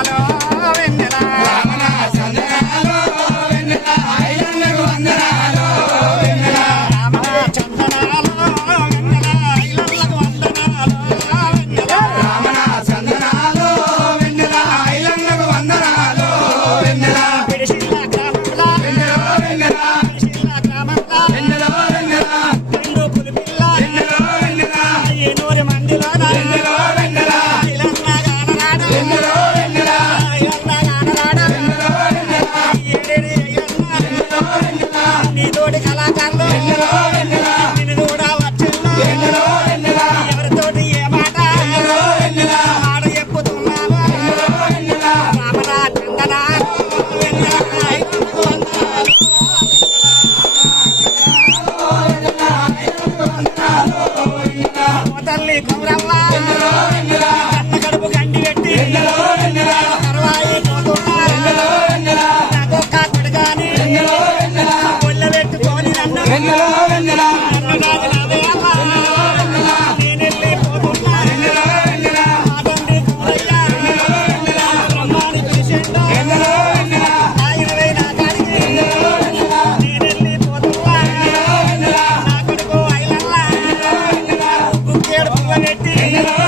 Hello. ছোট কালাকান্ড Yeah.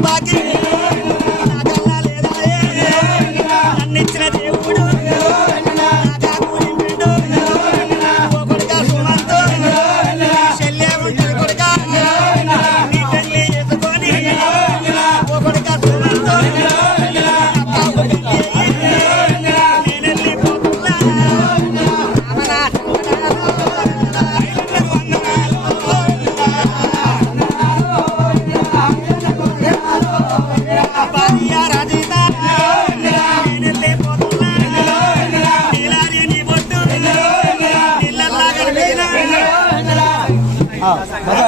I'm Yeah, my 감사 합.